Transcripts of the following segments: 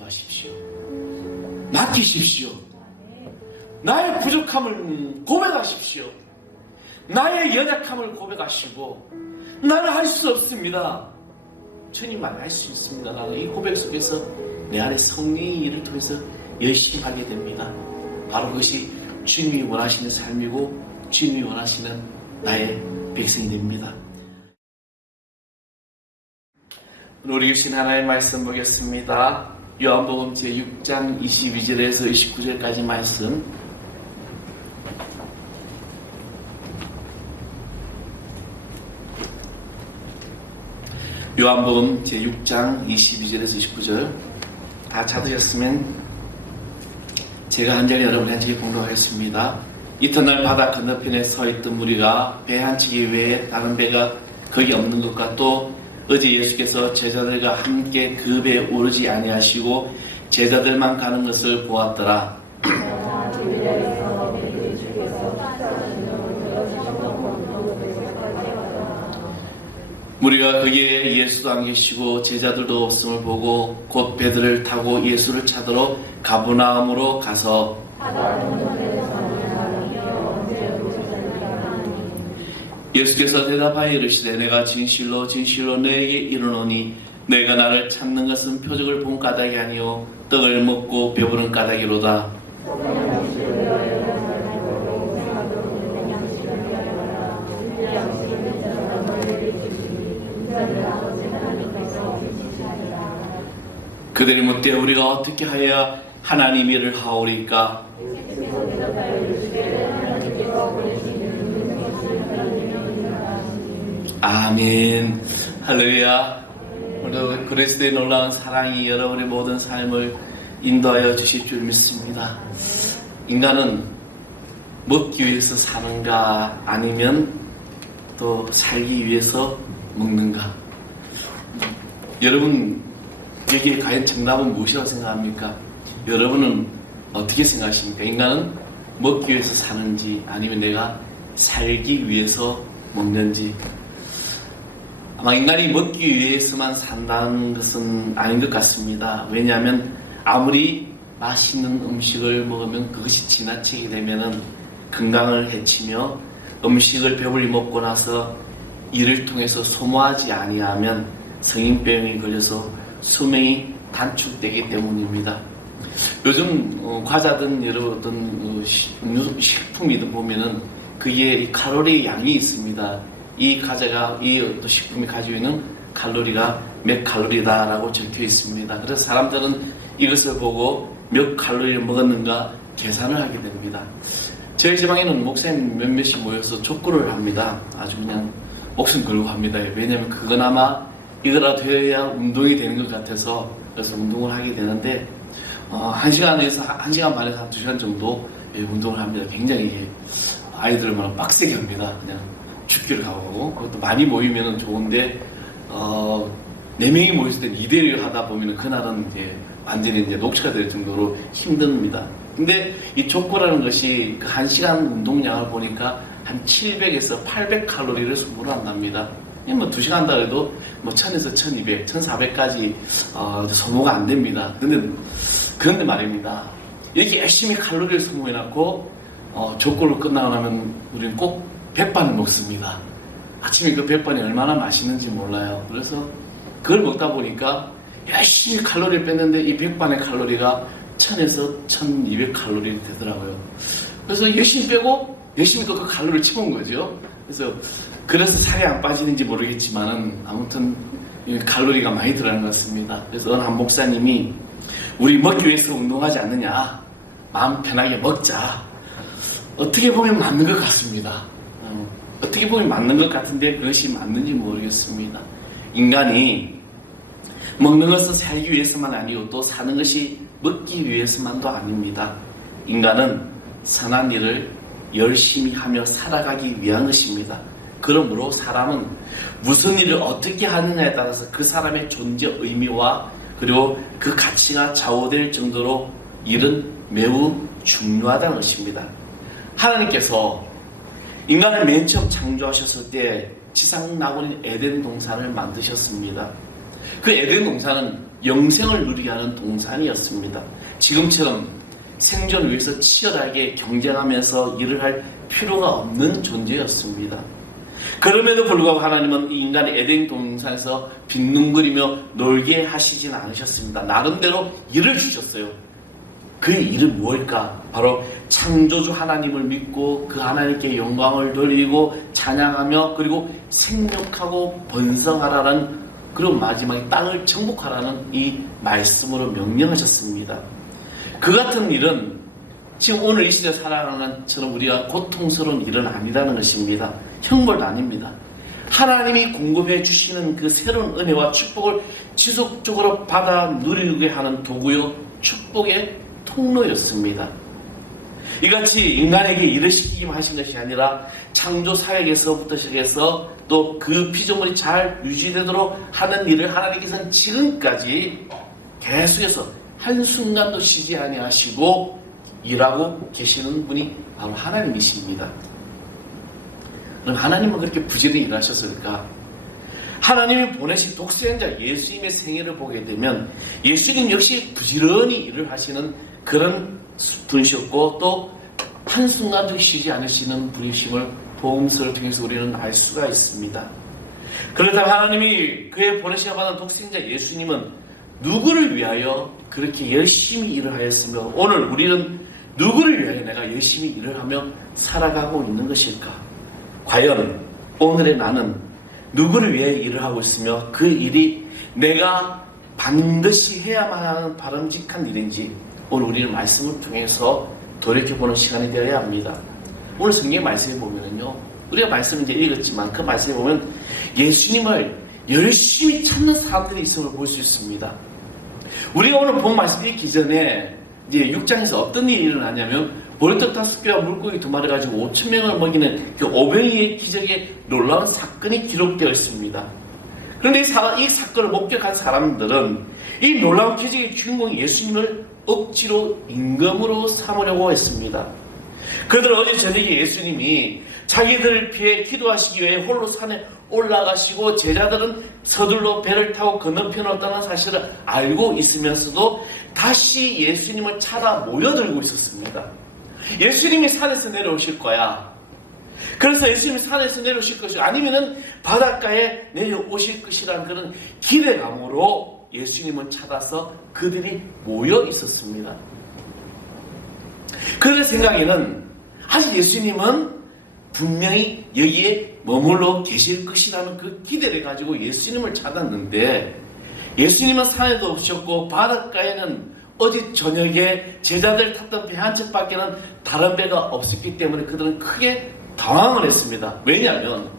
기도하십시오. 맡기십시오. 나의 부족함을 고백하십시오. 나의 연약함을 고백하시고 나는 할 수 없습니다. 주님만 할 수 있습니다. 라는 이 고백 속에서 내 안에 성령의 일을 통해서 열심히 하게 됩니다. 바로 그것이 주님이 원하시는 삶이고 주님이 원하시는 나의 백성이 됩니다. 오늘 우리 주신 하나님의 말씀 보겠습니다. 요한복음 제6장 22절에서 29절까지 말씀. 요한복음 제6장 22절에서 29절 다 찾으셨으면 제가 한 절 여러분이 한 절 공독하겠습니다. 이튿날 바다 건너편에 서 있던 무리가 배 한 척이 외에 다른 배가 거기 없는 것과 또 어제 예수께서 제자들과 함께 그 배에 오르지 아니하시고 제자들만 가는 것을 보았더라. 무리가 거기에 예수도 안 계시고 제자들도 없음을 보고 곧 배들을 타고 예수를 찾으러 가버나움으로 가서 예수께서 대답하여 이르시되 내가 진실로 진실로 너에게 이르노니 너희가 나를 찾는 것은 표적을 본 까닭이 아니요 떡을 먹고 배부른 까닭이로다. 그들이 묻되 우리가 어떻게 하여야 하나님 일을 하오리까? 아멘. 할렐루야. 오늘 그리스도의 놀라운 사랑이 여러분의 모든 삶을 인도하여 주실 줄 믿습니다. 인간은 먹기 위해서 사는가 아니면 또 살기 위해서 먹는가? 여러분 여기에 과연 정답은 무엇이라고 생각합니까? 여러분은 어떻게 생각하십니까? 인간은 먹기 위해서 사는지 아니면 내가 살기 위해서 먹는지. 아마 인간이 먹기 위해서만 산다는 것은 아닌 것 같습니다. 왜냐하면 아무리 맛있는 음식을 먹으면 그것이 지나치게 되면 건강을 해치며 음식을 배불리 먹고 나서 이를 통해서 소모하지 아니하면 성인병에 걸려서 수명이 단축되기 때문입니다. 요즘 과자든 여러 어떤 식품이든 보면은 그게 칼로리 양이 있습니다. 이 과자가 이 어떤 식품이 가지고 있는 칼로리가 몇 칼로리다라고 적혀 있습니다. 그래서 사람들은 이것을 보고 몇 칼로리를 먹었는가 계산을 하게 됩니다. 저희 지방에는 목사님 몇몇이 모여서 족구를 합니다. 아주 그냥 목숨 걸고 합니다. 왜냐하면 그거나마 이거라도 해야 운동이 되는 것 같아서 그래서 운동을 하게 되는데 1시간에서 1시간 반에서 한 2시간 정도 운동을 합니다. 굉장히 아이들을 빡세게 합니다. 그냥 춥기를 가고 그것도 많이 모이면 좋은데 4명이 모였을 때 2대1을 하다 보면 그날은 이제 완전히 이제 녹초가 될 정도로 힘듭니다. 근데 이 족구라는 것이 그 1시간 운동량을 보니까 한 700에서 800칼로리를 소모를 한답니다. 뭐 2시간 한다 해도 뭐 1000에서 1200, 1400까지 소모가 안 됩니다. 그런데 말입니다. 이렇게 열심히 칼로리를 소모해놓고 족구를 끝나고 나면 우리는 꼭 백반을 먹습니다. 아침에 그 백반이 얼마나 맛있는지 몰라요. 그래서 그걸 먹다 보니까 열심히 칼로리를 뺐는데 이 백반의 칼로리가 1000에서 1200칼로리 되더라고요. 그래서 열심히 빼고 열심히 또 그 칼로리를 채운 거죠. 그래서 살이 안 빠지는지 모르겠지만은 아무튼 칼로리가 많이 들어가는 것 같습니다. 그래서 어느 한 목사님이 우리 먹기 위해서 운동하지 않느냐, 마음 편하게 먹자. 어떻게 보면 맞는 것 같습니다. 어떻게 보면 맞는 것 같은데 그것이 맞는지 모르겠습니다. 인간이 먹는 것은 살기 위해서만 아니고 또 사는 것이 먹기 위해서만도 아닙니다. 인간은 선한 일을 열심히 하며 살아가기 위한 것입니다. 그러므로 사람은 무슨 일을 어떻게 하느냐에 따라서 그 사람의 존재 의미와 그리고 그 가치가 좌우될 정도로 일은 매우 중요하다는 것입니다. 하나님께서 인간을 맨 처음 창조하셨을 때 지상 낙원인 에덴 동산을 만드셨습니다. 그 에덴 동산은 영생을 누리게 하는 동산이었습니다. 지금처럼 생존을 위해서 치열하게 경쟁하면서 일을 할 필요가 없는 존재였습니다. 그럼에도 불구하고 하나님은 이 인간의 에덴 동산에서 빈둥거리며 놀게 하시진 않으셨습니다. 나름대로 일을 주셨어요. 그 일은 무엇일까? 바로 창조주 하나님을 믿고 그 하나님께 영광을 돌리고 찬양하며 그리고 생육하고 번성하라는, 그리고 마지막에 땅을 정복하라는 이 말씀으로 명령하셨습니다. 그 같은 일은 지금 오늘 이 시대 살아가는 것처럼 우리가 고통스러운 일은 아니라는 것입니다. 형벌도 아닙니다. 하나님이 공급해 주시는 그 새로운 은혜와 축복을 지속적으로 받아 누리게 하는 도구요, 축복의 통로였습니다. 이같이 인간에게 일을 시키기만 하신 것이 아니라 창조 사역에서부터 시작해서 또 그 피조물이 잘 유지되도록 하는 일을 하나님께서는 지금까지 계속해서 한순간도 쉬지 아니하시고 일하고 계시는 분이 바로 하나님이십니다. 그럼 하나님은 그렇게 부지런히 일하셨을까? 하나님이 보내신 독생자 예수님의 생애를 보게 되면 예수님 역시 부지런히 일을 하시는 그런 분이셨고 또 한순간도 쉬지 않으시는 분이심을 복음서를 통해서 우리는 알 수가 있습니다. 그렇다면 하나님이 그의 보내심을 받은 독생자 예수님은 누구를 위하여 그렇게 열심히 일을 하였으며 오늘 우리는 누구를 위하여 내가 열심히 일을 하며 살아가고 있는 것일까? 과연 오늘의 나는 누구를 위해 일을 하고 있으며 그 일이 내가 반드시 해야만 하는 바람직한 일인지 오늘 우리는 말씀을 통해서 돌이켜보는 시간이 되어야 합니다. 오늘 성경의 말씀에 보면은요, 우리가 말씀을 이제 읽었지만 그 말씀에 보면 예수님을 열심히 찾는 사람들이 있음을 볼 수 있습니다. 우리가 오늘 본 말씀 읽기 전에 이제 6장에서 어떤 일이 일어나냐면 보리떡 5개와 물고기 2마리 가지고 5,000명을 먹이는 그 오병이의 기적의 놀라운 사건이 기록되어 있습니다. 그런데 이 사건을 목격한 사람들은 이 놀라운 기적의 주인공 예수님을 억지로 임금으로 삼으려고 했습니다. 그들은 어제 저녁에 예수님이 자기들을 피해 기도하시기 위해 홀로 산에 올라가시고 제자들은 서둘러 배를 타고 건너편으로 떠난 사실을 알고 있으면서도 다시 예수님을 찾아 모여들고 있었습니다. 예수님이 산에서 내려오실 거야. 그래서 예수님이 산에서 내려오실 것이고 아니면은 바닷가에 내려오실 것이라는 그런 기대감으로 예수님을 찾아서 그들이 모여 있었습니다. 그들의 생각에는 아직 예수님은 분명히 여기에 머물러 계실 것이라는 그 기대를 가지고 예수님을 찾았는데 예수님은 산에도 없으셨고 바닷가에는 어제 저녁에 제자들 탔던 배 한 척밖에는 다른 배가 없었기 때문에 그들은 크게 당황을 했습니다. 왜냐하면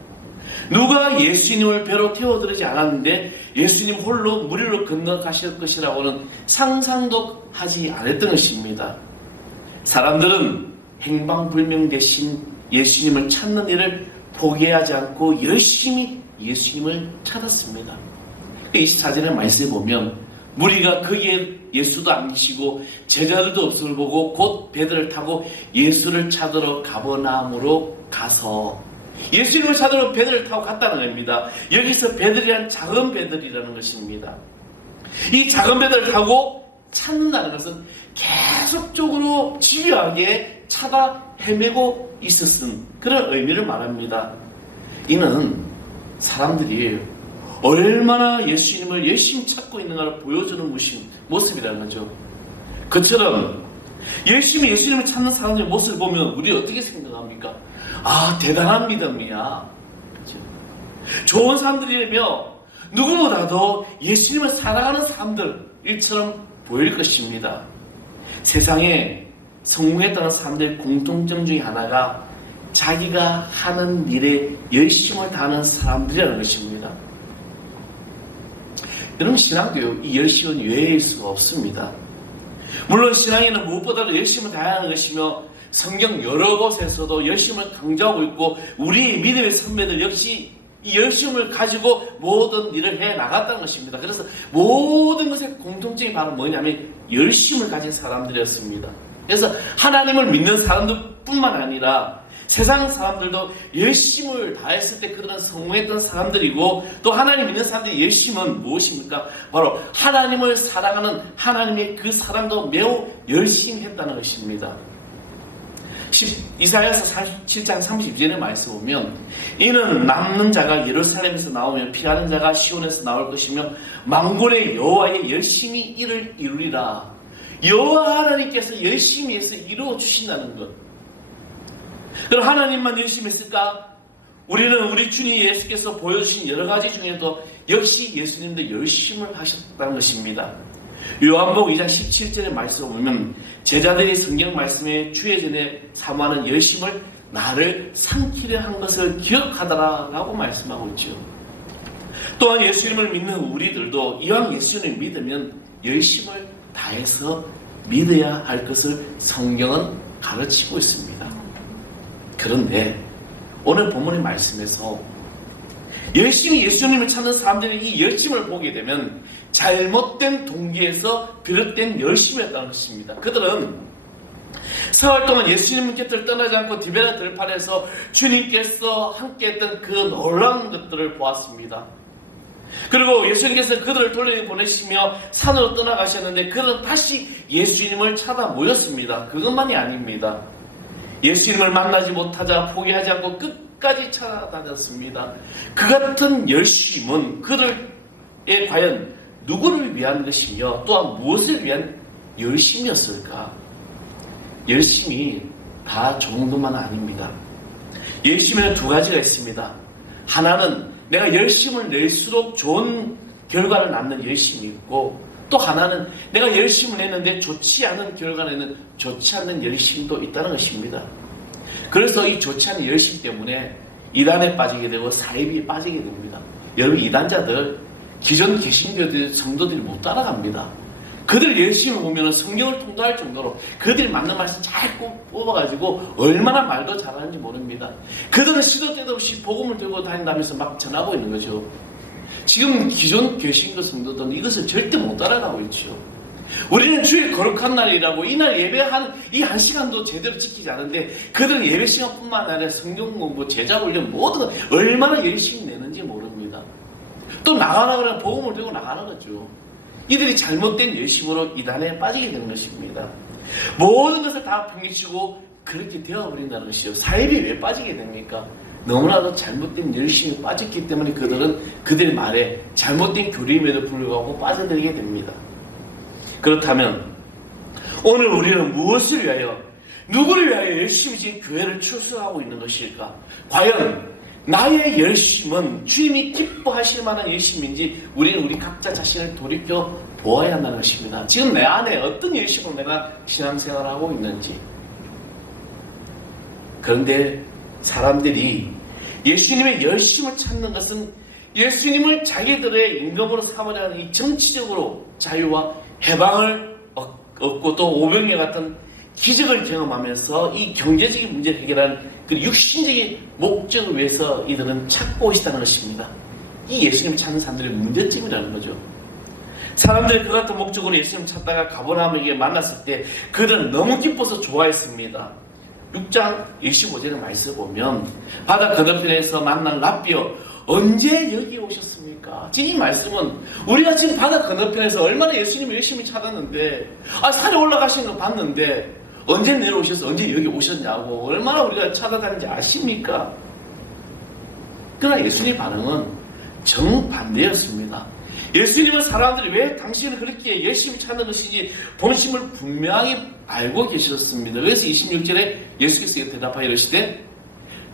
누가 예수님을 배로 태워드리지 않았는데 예수님 홀로 물 위로 건너가실 것이라고는 상상도 하지 않았던 것입니다. 사람들은 행방불명 대신 예수님을 찾는 일을 포기하지 않고 열심히 예수님을 찾았습니다. 24절의 말씀에 보면 무리가 거기에 예수도 안 계시고 제자들도 없음을 보고 곧 배들을 타고 예수를 찾으러 가버나움으로 가서 예수님을 찾으러 배들을 타고 갔다는 겁니다. 여기서 배들이란 작은 배들이라는 것입니다. 이 작은 배들을 타고 찾는다는 것은 계속적으로 집요하게 찾아 헤매고 있었은 그런 의미를 말합니다. 이는 사람들이 얼마나 예수님을 열심히 찾고 있는가를 보여주는 모습이라는 거죠. 그처럼 열심히 예수님을 찾는 사람들의 모습을 보면 우리 어떻게 생각합니까? 아, 대단한 믿음이야. 그렇죠? 좋은 사람들이라며 누구보다도 예수님을 사랑하는 사람들일처럼 보일 것입니다. 세상에 성공했다는 사람들의 공통점 중에 하나가 자기가 하는 일에 열심을 다하는 사람들이라는 것입니다. 여러분, 신앙도요, 이 열심은 외일 수가 없습니다. 물론 신앙에는 무엇보다도 열심을 다해야 하는 것이며 성경 여러 곳에서도 열심을 강조하고 있고 우리의 믿음의 선배들 역시 이 열심을 가지고 모든 일을 해 나갔다는 것입니다. 그래서 모든 것의 공통점이 바로 뭐냐면 열심을 가진 사람들이었습니다. 그래서 하나님을 믿는 사람들 뿐만 아니라 세상 사람들도 열심을 다했을 때 그들은 성공했던 사람들이고, 또 하나님 믿는 사람들의 열심은 무엇입니까? 바로 하나님을 사랑하는 하나님의 그 사랑도 매우 열심히 했다는 것입니다. 이사야서 47장 32절의 말씀 보면, 이는 남는 자가 예루살렘에서 나오며 피하는 자가 시온에서 나올 것이며 만군의 여호와의 열심히 이를 이루리라. 여호와 하나님께서 열심히 해서 이루어 주신다는 것. 그럼 하나님만 열심히 했을까? 우리는 우리 주님 예수께서 보여주신 여러 가지 중에도 역시 예수님도 열심을 하셨다는 것입니다. 요한복음 2장 17절의 말씀을 보면, 제자들이 성경 말씀에 주의 전에 사모하는 열심을 나를 삼키려 한 것을 기억하더라 라고 말씀하고 있죠. 또한 예수님을 믿는 우리들도 이왕 예수님을 믿으면 열심을 다해서 믿어야 할 것을 성경은 가르치고 있습니다. 그런데 오늘 본문의 말씀에서 열심히 예수님을 찾는 사람들의 이 열심을 보게 되면 잘못된 동기에서 비롯된 열심이었다는 것입니다. 그들은 사흘 동안 예수님 곁을 떠나지 않고 디베라 들판에서 주님께서 함께했던 그 놀라운 것들을 보았습니다. 그리고 예수님께서 그들을 돌려보내시며 산으로 떠나가셨는데 그들은 다시 예수님을 찾아 모였습니다. 그것만이 아닙니다. 예수님을 만나지 못하자 포기하지 않고 끝까지 찾아다녔습니다. 그 같은 열심은 그들의 과연 누구를 위한 것이며 또한 무엇을 위한 열심이었을까? 열심이 다 정도만 아닙니다. 열심에는 두 가지가 있습니다. 하나는 내가 열심을 낼수록 좋은 결과를 낳는 열심이 있고, 또 하나는 내가 열심을 냈는데 좋지 않은 결과는 좋지 않는 열심도 있다는 것입니다. 그래서 이 좋지 않은 열심 때문에 이단에 빠지게 되고 사입에 빠지게 됩니다. 여러분, 이단자들 기존 개신교들 성도들이 못 따라갑니다. 그들 열심히 보면 성경을 통달할 정도로 그들이 맞는 말씀 잘 뽑아가지고 얼마나 말도 잘하는지 모릅니다. 그들은 시도 때도 없이 복음을 들고 다닌다면서 막 전하고 있는 거죠. 지금 기존 개신교 성도들은 이것을 절대 못 따라가고 있죠. 우리는 주일 거룩한 날이라고 이날 예배하는 이 한 시간도 제대로 지키지 않는데, 그들은 예배 시간뿐만 아니라 성경 공부, 제자 훈련 모든 걸 얼마나 열심히 내는지 모릅니다. 또 나가라 그러면 복음을 들고 나가는 거죠. 이들이 잘못된 열심으로 이단에 빠지게 되는 것입니다. 모든 것을 다 평기치고 그렇게 되어버린다는 것이죠. 사입이 왜 빠지게 됩니까? 너무나도 잘못된 열심이 빠졌기 때문에 그들은 그들의 말에 잘못된 교리임에도 불구하고 빠져들게 됩니다. 그렇다면 오늘 우리는 무엇을 위하여, 누구를 위하여 열심히 지금 교회를 출석하고 있는 것일까? 과연 나의 열심은 주님이 기뻐하실 만한 열심인지 우리는 우리 각자 자신을 돌이켜 보아야 한다는 것입니다. 지금 내 안에 어떤 열심으로 내가 신앙생활을 하고 있는지. 그런데 사람들이 예수님의 열심을 찾는 것은 예수님을 자기들의 임금으로 삼으려 하는 이 정치적으로 자유와 해방을 얻고 또 오병이와 같은 기적을 경험하면서 이 경제적인 문제를 해결하는 그 육신적인 목적을 위해서 이들은 찾고 있다는 것입니다. 이 예수님을 찾는 사람들의 문제점이라는 거죠. 사람들이 그 같은 목적으로 예수님을 찾다가 가버나움에게 만났을 때 그들은 너무 기뻐서 좋아했습니다. 6장 25절의 말씀을 보면, 바다 건너편에서 만난 랍비여 언제 여기 오셨습니까? 지금 이 말씀은 우리가 지금 바다 건너편에서 얼마나 예수님을 열심히 찾았는데, 산에 올라가시는 거 봤는데 언제 내려오셔서 언제 여기 오셨냐고 얼마나 우리가 찾아다니는지 아십니까? 그러나 예수님의 반응은 정반대였습니다. 예수님은 사람들이 왜 당신을 그렇게 열심히 찾는 것인지 본심을 분명히 알고 계셨습니다. 그래서 26절에 예수께서 대답하여 이르시되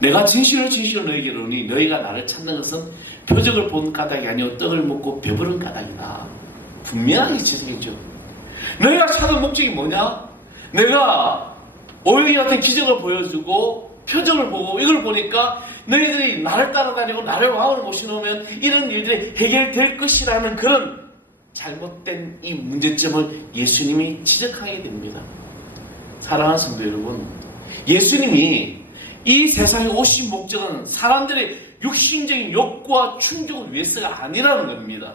내가 진실로 진실로 너희에게 이르노니 너희가 나를 찾는 것은 표적을 본 까닭이 아니요 떡을 먹고 배부른 까닭이다. 분명하게 지적했죠. 너희가 찾은 목적이 뭐냐? 내가 오영이 같은 기적을 보여주고 표적을 보고 이걸 보니까 너희들이 나를 따라다니고 나를 왕으로 모셔놓으면 이런 일들이 해결될 것이라는 그런 잘못된 이 문제점을 예수님이 지적하게 됩니다. 사랑하는 성도 여러분, 예수님이 이 세상에 오신 목적은 사람들의 육신적인 욕구와 충족을 위해서가 아니라는 겁니다.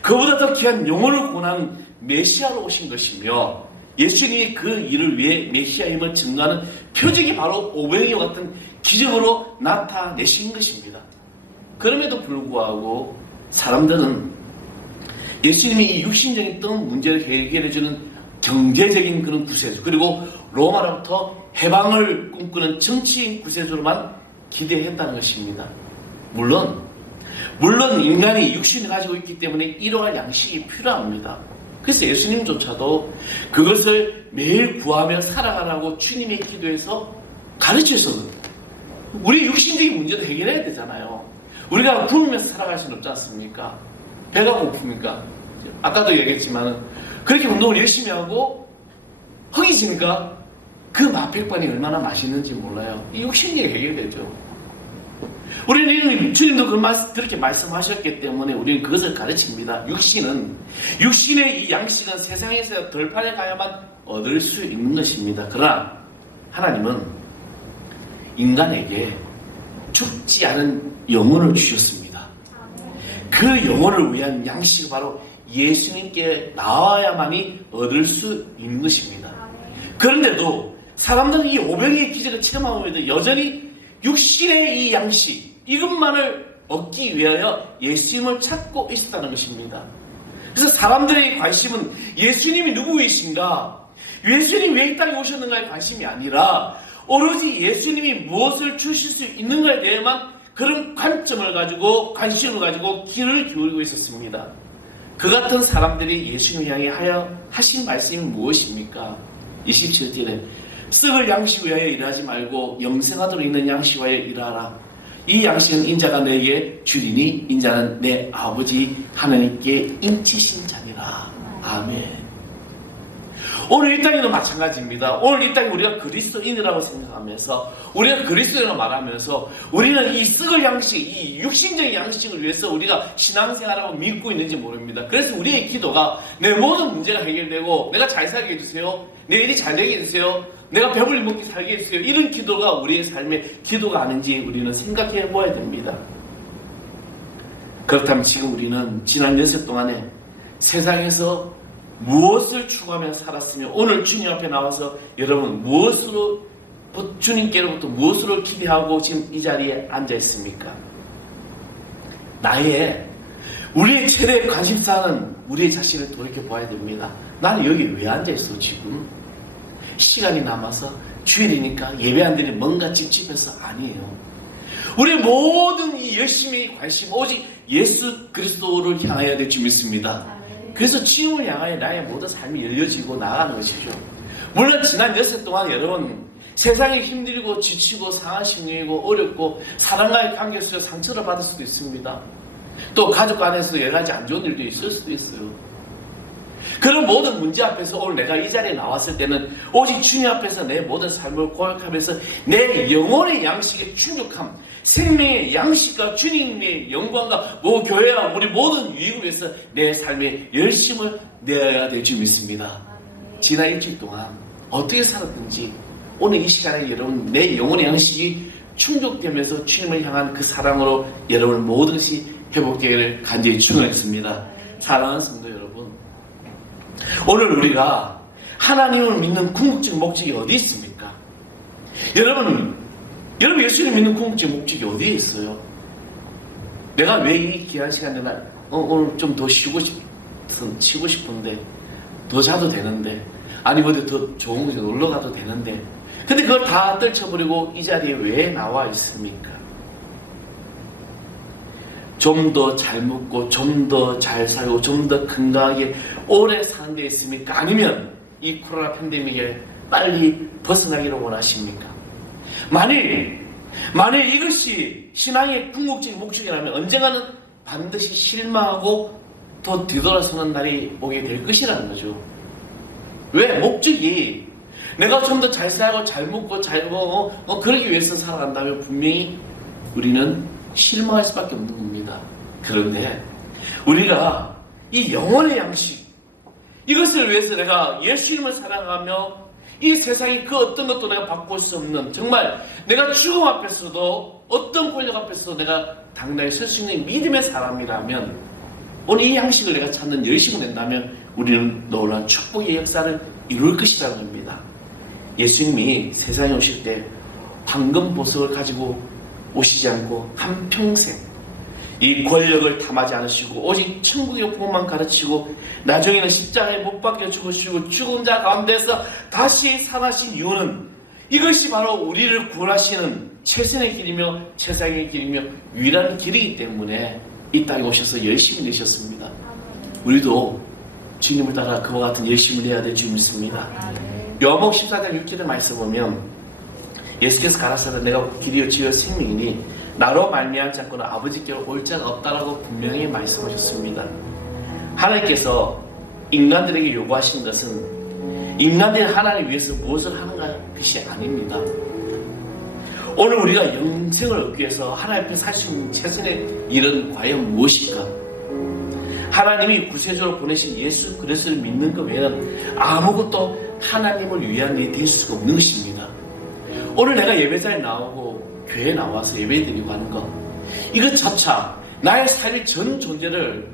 그보다 더 귀한 영혼을 구원하는 메시아로 오신 것이며 예수님이 그 일을 위해 메시아임을 증거하는 표적이 바로 오병이와 같은 기적으로 나타내신 것입니다. 그럼에도 불구하고 사람들은 예수님이 이 육신적인 어떤 문제를 해결해주는 경제적인 그런 구세주, 그리고 로마로부터 해방을 꿈꾸는 정치인 구세주로만 기대했다는 것입니다. 물론 인간이 육신을 가지고 있기 때문에 이러한 양식이 필요합니다. 그래서 예수님조차도 그것을 매일 구하며 살아가라고 주님의 기도에서 가르치셨거든요. 우리 육신적인 문제도 해결해야 되잖아요. 우리가 굶으면서 살아갈 수는 없지 않습니까? 배가 고픕니까? 아까도 얘기했지만 그렇게 운동을 열심히 하고 허기지니까 그 맛백반이 얼마나 맛있는지 몰라요. 이 육신이 해결되죠. 우리는 주님도 그렇게 말씀하셨기 때문에 우리는 그것을 가르칩니다. 육신의 이 양식은 세상에서 덜판에 가야만 얻을 수 있는 것입니다. 그러나 하나님은 인간에게 죽지 않은 영혼을 주셨습니다. 그 영혼을 위한 양식이 바로 예수님께 나와야만이 얻을 수 있는 것입니다. 그런데도 사람들은 이 오병이의 기적을 체험하면서 여전히 육신의 이 양식, 이것만을 얻기 위하여 예수님을 찾고 있었다는 것입니다. 그래서 사람들의 관심은 예수님이 누구이신가, 예수님이 왜 이 땅에 오셨는가에 관심이 아니라 오로지 예수님이 무엇을 주실 수 있는가에 대해만 그런 관점을 가지고 관심을 가지고 귀를 기울이고 있었습니다. 그 같은 사람들이 예수님을 향해 하신 말씀이 무엇입니까? 27절에 썩을 양식 위하여 일하지 말고 영생하도록 있는 양식 위하여 일하라. 이 양식은 인자가 내게 주리니 인자는 내 아버지 하나님께 인치신 자니라. 아멘. 오늘 이 땅에도 마찬가지입니다. 오늘 이 땅에 우리가 그리스도인이라고 생각하면서 우리가 그리스도인이라고 말하면서 우리는 이 썩을 양식, 이 육신적인 양식을 위해서 우리가 신앙생활하고 믿고 있는지 모릅니다. 그래서 우리의 기도가 내 모든 문제가 해결되고 내가 잘 살게 해주세요, 내 일이 잘 되게 해주세요, 내가 배불리 먹게 살게 해주세요, 이런 기도가 우리의 삶의 기도가 아닌지 우리는 생각해 보아야 됩니다. 그렇다면 지금 우리는 지난 여섯 동안에 세상에서 무엇을 추구하며 살았으며 오늘 주님 앞에 나와서 여러분 무엇으로 주님께로부터 무엇으로 기대하고 지금 이 자리에 앉아 있습니까? 우리의 최대 관심사는 우리의 자신을 돌이켜 보아야 됩니다. 나는 여기 왜 앉아 있어? 지금 시간이 남아서 주일이니까 예배 안 드리니 뭔가 찝찝해서 아니에요. 우리 모든 이 열심히 관심 오직 예수 그리스도를 향하여야 될 줄 믿습니다. 그래서 주님을 향하여 나의 모든 삶이 열려지고 나아가는 것이죠. 물론 지난 여섯 동안 여러분 세상이 힘들고 지치고 상한 심령이고 어렵고 사람과의 관계 속에서 상처를 받을 수도 있습니다. 또 가족 안에서 여러 가지 안 좋은 일도 있을 수도 있어요. 그런 모든 문제 앞에서 오늘 내가 이 자리에 나왔을 때는 오직 주님 앞에서 내 모든 삶을 고백하면서 내 영혼의 양식에 충족함, 생명의 양식과 주님의 영광과 교회와 우리 모든 유익을 위해서 내 삶에 열심을 내어야 될 줄 믿습니다. 지난 일주일 동안 어떻게 살았든지 오늘 이 시간에 여러분 내 영혼의 양식이 충족되면서 주님을 향한 그 사랑으로 여러분 모든 것이 회복되기를 간절히 축원했습니다. 사랑하는 성도 여러분, 오늘 우리가 하나님을 믿는 궁극적 목적이 어디 있습니까? 여러분 예수를 믿는 궁극적 목적이 어디에 있어요? 내가 왜 이 귀한 시간에 오늘 좀 더 쉬고 싶은데 더 자도 되는데 아니면 어디 더 좋은 곳에 놀러 가도 되는데 근데 그걸 다 떨쳐버리고 이 자리에 왜 나와 있습니까? 좀 더 잘 먹고 좀 더 잘 살고 좀 더 건강하게 오래 사는 데 있습니까? 아니면 이 코로나 팬데믹에 빨리 벗어나기를 원하십니까? 만일 이것이 신앙의 궁극적인 목적이라면 언젠가는 반드시 실망하고 또 뒤돌아서는 날이 오게 될 것이라는 거죠. 왜? 목적이 내가 좀 더 잘 살고 잘 먹고 잘 그러기 위해서 살아간다면 분명히 우리는 실망할 수밖에 없는 겁니다. 그런데 우리가 이 영혼의 양식, 이것을 위해서 내가 예수님을 사랑하며 이 세상의 그 어떤 것도 내가 바꿀 수 없는, 정말 내가 죽음 앞에서도 어떤 권력 앞에서도 내가 당당히 설 수 있는 믿음의 사람이라면 오늘 이 양식을 내가 찾는 열심을 낸다면 우리는 놀라운 축복의 역사를 이룰 것이라는 겁니다. 예수님이 세상에 오실 때 황금 보석을 가지고 오시지 않고 한평생 이 권력을 탐하지 않으시고 오직 천국의 복음만 가르치고 나중에는 십자가에 못 박혀 죽으시고 죽은 자 가운데서 다시 살아신 이유는 이것이 바로 우리를 구원하시는 최선의 길이며 최상의 길이며 유일한 길이기 때문에 이 땅에 오셔서 열심히 내셨습니다. 우리도 주님을 따라 그와 같은 열심을 해야 될 줄 믿습니다. 요한복음 14장 6절에 말씀 보면 예수께서 가라사대 내가 길이요 지혜요 생명이니 나로 말미암지 않고는 아버지께로 올 자가 없다라고 분명히 말씀하셨습니다. 하나님께서 인간들에게 요구하시는 것은 인간들이 하나님 위해서 무엇을 하는 것이 아닙니다. 오늘 우리가 영생을 얻기 위해서 하나님 앞에서 할 수 있는 최선의 일은 과연 무엇일까? 하나님이 구세주로 보내신 예수 그리스도를 믿는 것 외에는 아무것도 하나님을 위한 일이 될 수가 없는 것입니다. 오늘 내가 예배자에 나오고 교회에 나와서 예배드리고 하는 것, 이것조차 나의 삶의 전 존재를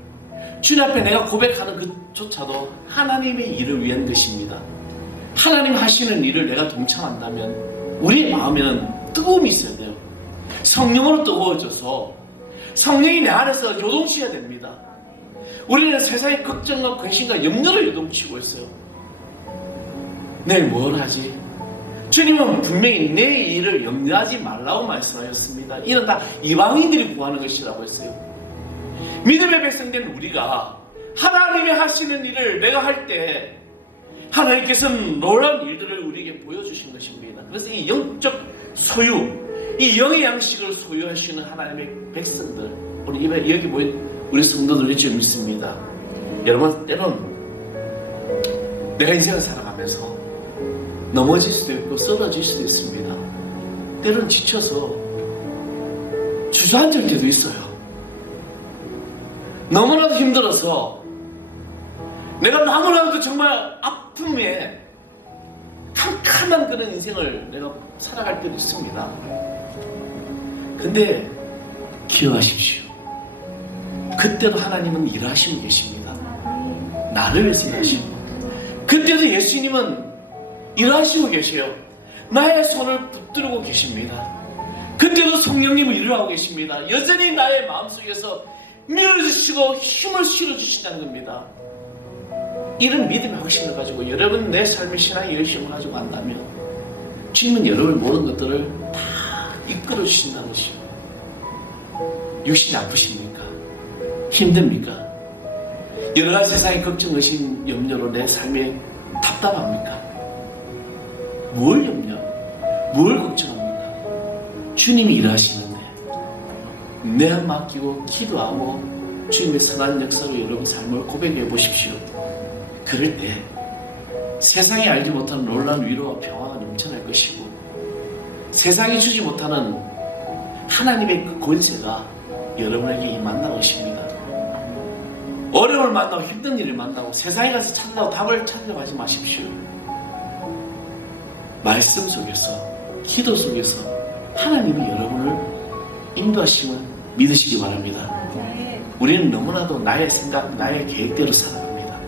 주님 앞에 내가 고백하는 그조차도 하나님의 일을 위한 것입니다. 하나님 하시는 일을 내가 동참한다면 우리의 마음에는 뜨거움이 있어야 돼요. 성령으로 뜨거워져서 성령이 내 안에서 요동치어야 됩니다. 우리는 세상의 걱정과 근심과 염려를 요동치고 있어요. 내일 뭘 하지? 주님은 분명히 내 일을 염려하지 말라고 말씀하셨습니다. 이는 다 이방인들이 구하는 것이라고 했어요. 믿음의 백성된 우리가 하나님이 하시는 일을 내가 할 때 하나님께서는 놀라운 일들을 우리에게 보여주신 것입니다. 그래서 이 영적 소유, 이 영의 양식을 소유하시는 하나님의 백성들, 오늘 여기 모인 우리 성도들이 좀 믿습니다. 여러분, 때론 내가 인생을 살아가면서 넘어질 수도 있고 쓰러질 수도 있습니다. 때론 지쳐서 주저앉을 때도 있어요. 너무나도 힘들어서 내가 너무나도 정말 아픔에 캄캄한 그런 인생을 내가 살아갈 때도 있습니다. 근데 기억하십시오. 그때도 하나님은 일하시고 계십니다. 나를 위해서 일하시고, 그때도 예수님은 일하시고 계세요. 나의 손을 붙들고 계십니다. 그때도 성령님은 일을 하고 계십니다. 여전히 나의 마음속에서 밀어주시고 힘을 실어주신다는 겁니다. 이런 믿음의 확신을 가지고 여러분 내 삶의 신앙의 열심을 가지고 간다면 주님은 여러분의 모든 것들을 다 이끌어 주신다는 것이요. 육신이 아프십니까? 힘듭니까? 여러 가지 세상의 걱정, 의심, 염려로 내 삶에 답답합니까? 뭘 염려? 뭘 걱정합니까? 주님이 일하시는데 내가 맡기고 기도하고 주님의 선한 역사로 여러분 삶을 고백해 보십시오. 그럴 때 세상이 알지 못하는 놀라운 위로와 평화가 넘쳐날 것이고 세상이 주지 못하는 하나님의 그 권세가 여러분에게 만날 것입니다. 어려움을 만나고 힘든 일을 만나고 세상에 가서 찾으려고 답을 찾으려고 하지 마십시오. 말씀 속에서 기도 속에서 하나님이 여러분을 인도하심을 믿으시기 바랍니다. 우리는 너무나도 나의 생각, 나의 계획대로 살아갑니다.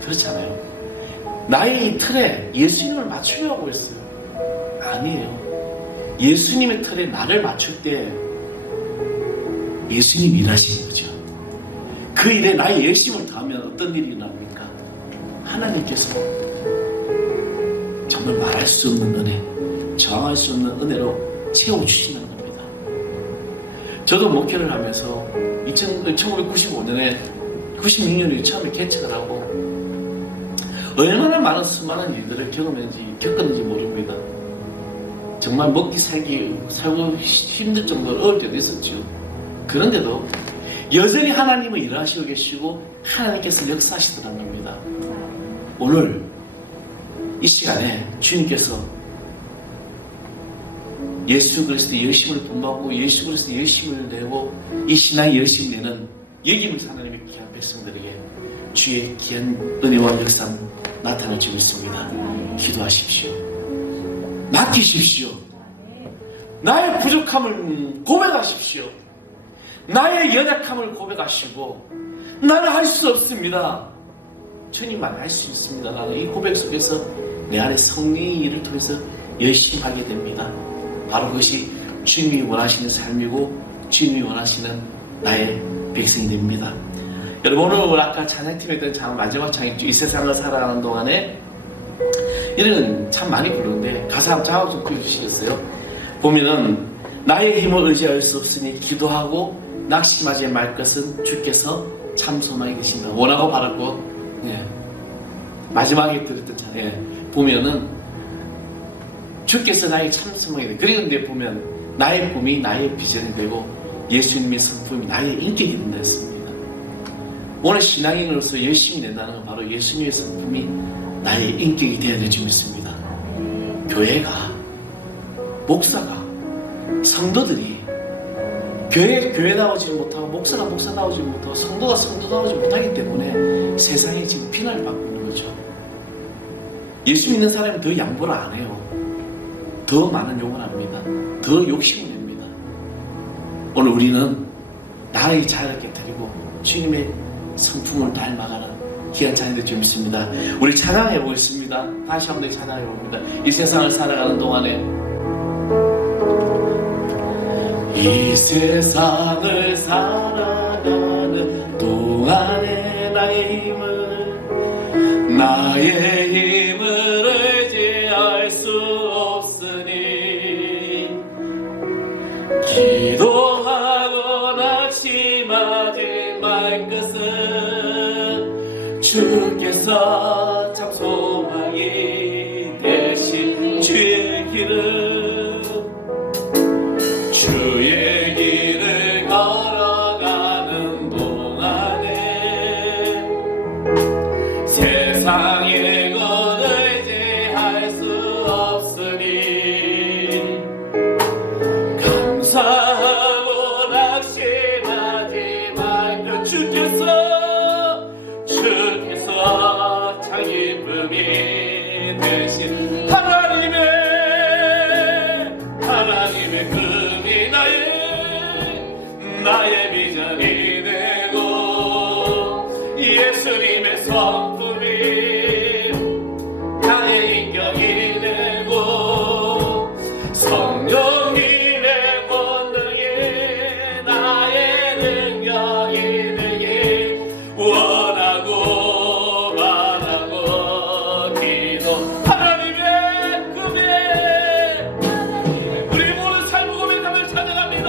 그렇잖아요. 나의 이 틀에 예수님을 맞추려고 했어요. 아니에요. 예수님의 틀에 나를 맞출 때 예수님이 일하시는 거죠. 그 일에 나의 열심을 다하면 어떤 일이 일어납니까? 하나님께서 정말 말할 수 없는 은혜, 저항할 수 없는 은혜로 채워주신다는 겁니다. 저도 목회를 하면서 1995년에 96년에 처음에 개척을 하고 얼마나 많은 수많은 일들을 겪었는지 모릅니다. 정말 먹기 살고 힘들 정도로 어려울 때도 있었죠. 그런데도 여전히 하나님은 일하시고 계시고 하나님께서 역사하시더라는 겁니다. 오늘 이 시간에 주님께서 예수 그리스도의 열심을 본받고 예수 그리스도의 열심을 내고 이 신앙의 열심을 내는 여김을 하나님의 귀한 백성들에게 주의 귀한 은혜와 역사 나타날 줄 믿습니다. 기도하십시오. 맡기십시오. 나의 부족함을 고백하십시오. 나의 연약함을 고백하시고 나는 할 수 없습니다. 주님만 알 수 있습니다. 라는 이 고백 속에서 내 안에 성령의 일을 통해서 열심히 하게 됩니다. 바로 그것이 주님이 원하시는 삶이고 주님이 원하시는 나의 백성이 됩니다. 여러분, 오늘 아까 찬양팀에 했던 마지막 찬양이죠. 이 세상을 살아가는 동안에 이런 참 많이 부르는데 가사 한번 자막 좀 띄워주시겠어요? 보면은 나의 힘을 의지할 수 없으니 기도하고 낙심하지 말 것은 주께서 참 소망이 되신다. 원하고 바라고. 예. 마지막에 들었던 찬양. 예. 보면은 주께서 나의 참 소망이 되고, 그런데 보면 나의 꿈이 나의 비전이 되고 예수님의 성품이 나의 인격이 된다 했습니다. 오늘 신앙인으로서 열심히 낸다는 건 바로 예수님의 성품이 나의 인격이 되어야 될 줄 믿습니다. 교회가, 목사가, 성도들이 교회다우지 못하고 목사가 목사다우지 못하고 성도가 성도다우지 못하기 때문에 세상에 지금 비난을 받고 있는 거죠. 예수 믿는 사람은 더 양보를 안 해요. 더 많은 욕을 합니다. 더 욕심을 냅니다. 오늘 우리는 나의 자아를 깨뜨리고 주님의 성품을 닮아가는 귀한 찬양들 좀 있습니다. 우리 찬양해 보겠습니다. 다시 한번 찬양해 봅니다. 이 세상을 살아가는 동안에, 이 세상을 살아가는 동안에 나의 힘을 의지할 수 없으니 기도하고 낙심하지 말 것은 주께서 참 소망이 되신 주의 길을, 주의 길을 걸어가는 동안에 세상의 것 의지할 수 없으니 감사하고 낙심하지 말고 주께서 참 기쁨이 되신 하나님의 꿈이 나의 비전이 되고 예수님의 성품이 나의 인격이 되고 성령님의 본능이 나의 능력이 되길 원하고 바라고 기도. 하나님의 꿈에 우리 모든 삶을 고백하며 찬양합니다.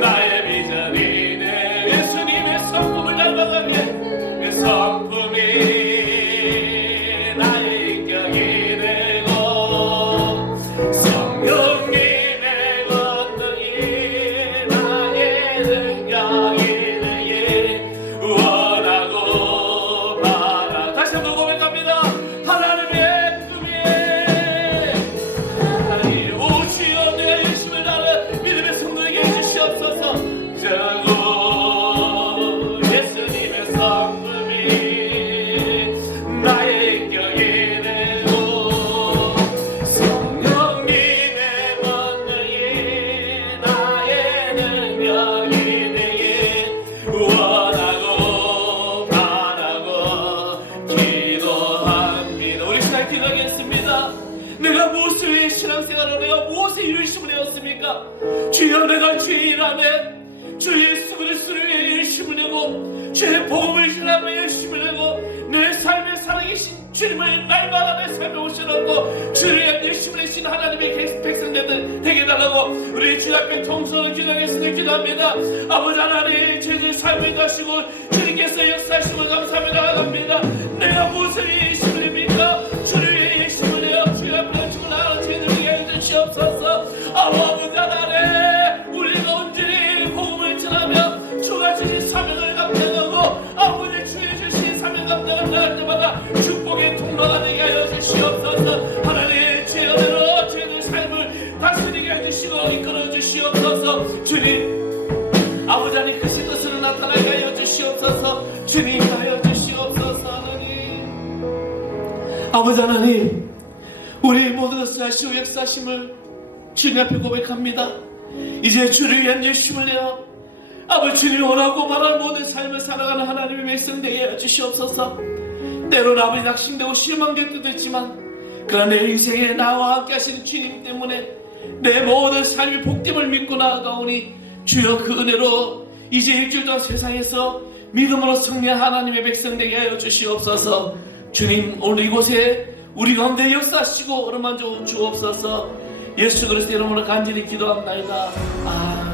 나의 비전이 내 예수님의 성품을 닮아가며 그 성품이 나의 인격이 되고 성령님의 권능이 나의 능력이 되길 원하고 바라. 다시 한번 고백합니다. 하나님의 꿈에 하나님 오시어 내 열심을 다하는 믿음의 성도에게 해주시옵소서. 저고 예수님의 성품이 나의 인격이 되고 성령님의 권능이 나의 능력이 되길 원하고 바라고 기도합니다. 우리 시간 기도하겠습니다. 내가 무엇을 위해 신앙생활을 내가 무엇에 열심을 내었습니까? 주여, 내가 주의 일 안에 주 예수 그리스도를 위해 열심을 내고 주의 복음을 전하며 열심을 내고 내 삶에 살아계신 주님을 날마다 내 삶에 오셔놓고 주를 위해 열심을 내신 하나님의 백성들 되게 해달라고 우리 주 앞에 통성을 기도하겠습니다. 기도합니다. 아버지 하나님, 저희들 삶을 가시고 주님께서 역사하심을 감사하며 나아갑니다. 내가 무엇을 위해 열심을 냅니까? 주를 위해 열심을 내어 주 앞에 죽을 나가는 저희들에게 해주시옵소서. 아버지 하나님, 우리가 온전히 복음을 전하며 주가 주신 사명을 감당하고 아버지 주의 주신 사명 감당을 나갈 때마다 축복의 통로가 되게 하여 주시옵소서. 하나님, 주의 은혜로 저희들 삶을 다스리게 해주시고 이끌어 주시옵소서. 주님, 아버지 하나님, 크신 것으로 나타나게 하여 주시옵소서. 주님, 하여 주시옵소서. 하나님, 아버지 하나님, 우리 모든 것을 하시고 역사하심을 주님 앞에 고백합니다. 이제 주를 위한 열심을 내어 아버지 주님 원하고 바라는 모든 삶을 살아가는 하나님의 백성 되게 해주시옵소서. 때로는 아버지 낙심되고 실망될 때도 있지만, 그러나 내 인생에 나와 함께 하시는 주님 때문에 내 모든 삶의 복됨을 믿고 나아가오니, 주여 그 은혜로 이제 일주일 동안 세상에서 믿음으로 승리한 하나님의 백성 되게 하여 주시옵소서. 주님, 오늘 이곳에 우리 가운데 역사하시고 어루만져 주옵소서. 예수 그리스도 이름으로 간절히 기도합나이다. 아멘.